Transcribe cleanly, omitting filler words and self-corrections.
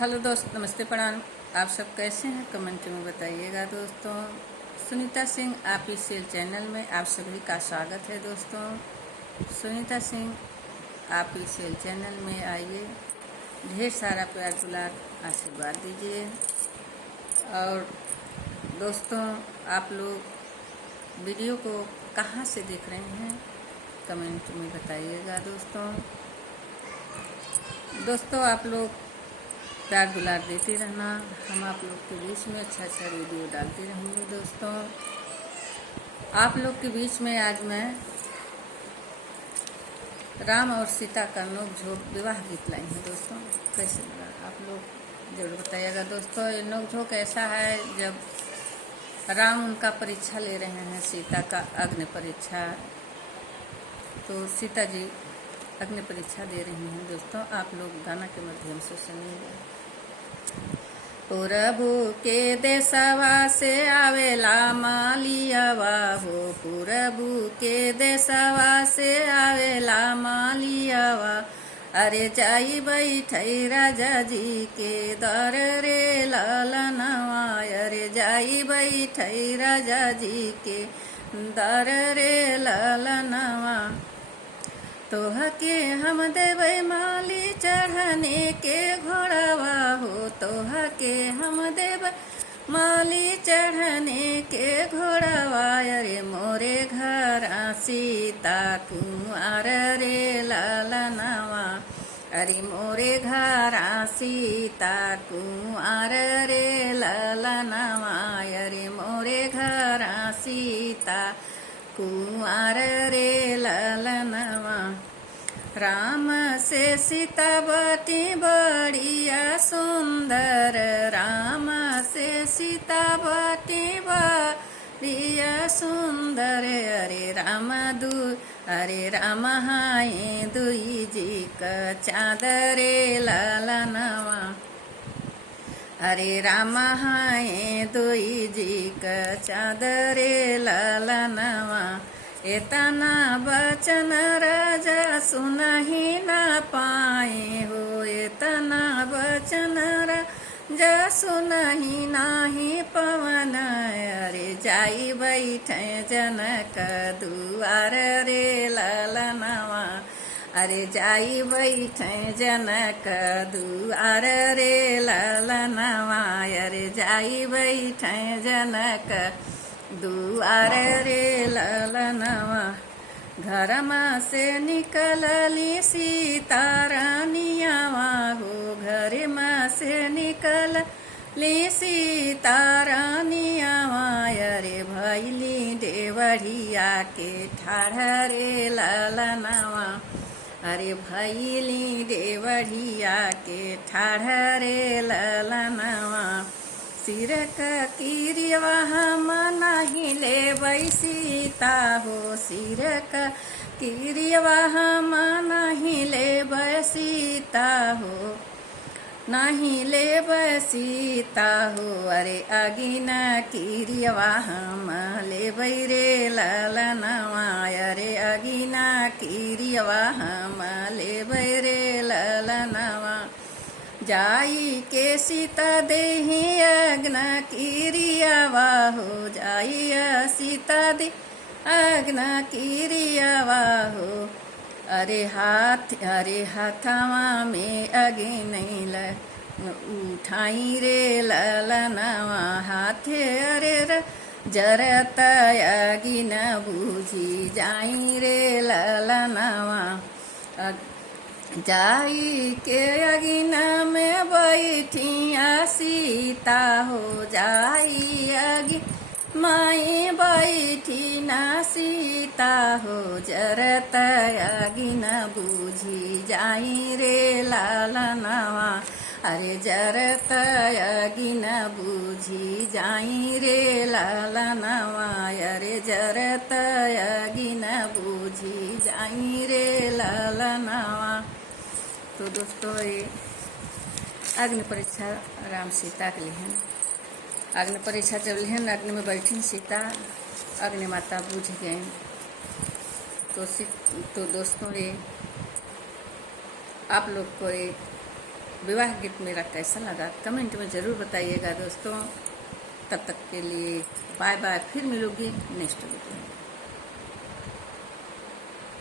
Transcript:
Hello दोस्त, नमस्ते, प्रणाम। आप सब कैसे हैं कमेंट में बताइएगा दोस्तों। सुनीता सिंह ऑफिशियल चैनल में आप सभी का स्वागत है दोस्तों। सुनीता सिंह ऑफिशियल चैनल में आइए, ढेर सारा प्यार दुलार आशीर्वाद दीजिए। और दोस्तों, आप लोग वीडियो को कहाँ से देख रहे हैं कमेंट में बताइएगा दोस्तों। आप लोग प्यार दुलार देते रहना, हम आप लोग के बीच में अच्छा अच्छा वीडियो डालते रहेंगे दोस्तों। आप लोग के बीच में आज मैं राम और सीता का नोक-झोंक विवाह गीत लाई हूँ दोस्तों। कैसे लगा आप लोग जरूर बताइएगा दोस्तों। ये नोक-झोंक ऐसा है जब राम उनका परीक्षा ले रहे हैं, सीता का अग्नि परीक्षा, तो सीता जी अग्नि परीक्षा दे रही हैं दोस्तों। आप लोग गाना के माध्यम से सुनिएगा। प्रभु के देशवा से आवेला मालियावा हो, प्रभु के देशवा से आवेला मालियावा। अरे जाई बैठई राजा जी के दर रे ललनवा, अरे जाई बैठई राजा जी के दर रे ललनवा। तोहके हम देबै माली चढ़ने के घोड़ावा हो, तोहके हम देबै माली चढ़ने के घोड़ावा। अरे मोरे घर सीता कुंवर रे ललनवा, अरे मोरे घर सीता कुंवर रे ललनवा, अरे मोरे घर सीता कुंवर रे ललनवा। राम से सीता बटी बढ़िया सुंदर, राम से सीता बटी बढ़िया सुंदर। अरे राम हाय दुई जी का चादरे ललनवा, अरे राम हाय दुई जी का चादरे ललनवा। एतना बचन राजा सुनहि न पाए हो, एतना बचन राजा सुनहि नाही पवन। अरे जाई बैठे जनक दुआर रे ललनवा, अरे जाई बैठे जनक दुआर रे ललनवा, अरे जाई बैठे जनक दुआर रे ललनवा। घरमा से निकलली सीता रानियावा हो, घरमा से निकलली सीता रानियावा। अरे भैली देवढ़िया के ठाढ़ रे ललनवा, अरे भैली देवढ़िया के ठाढ़ रे ललनवा। सिर किरियवा हम नहीं लेबै सीता हो, सिर किरियवा हम नहीं लेबै सीता हो, नहीं लेबै सीता हो। अरे अगिना किरियवा हम लेबै रे ललनवा, अरे अगिना किरियवा हम लेबै रे ललनवा। जाई के सीता देहि अग्न किरियवा हो, जाई सीता दे अग्न किरियवा हो। अरे हाथवा में अग्नि उठाई रे ललनवा, हाथे अरे जरत अग्नि बुझी जाई रे ललनवा। जाई के अगिना में बैठिया सीता हो, जाई अगी माई बैठी ना सीता हो। जरत अगिना बुझी जाई रे ललनवा, अरे जरत अगिना बुझी जाई रे ललनवा, अरे जरत अगिना बुझी जाई रे ललनवा। तो दोस्तों, ये अग्नि परीक्षा राम सीता के लिए है। अग्नि परीक्षा जब लिहन अग्नि में बैठी सीता, अग्नि माता बुझ गई। तो दोस्तों, ये आप लोग को ये विवाह गीत मेरा कैसा लगा कमेंट में ज़रूर बताइएगा दोस्तों। तब तक के लिए बाय बाय, फिर मिलूंगी नेक्स्ट वीडियो में।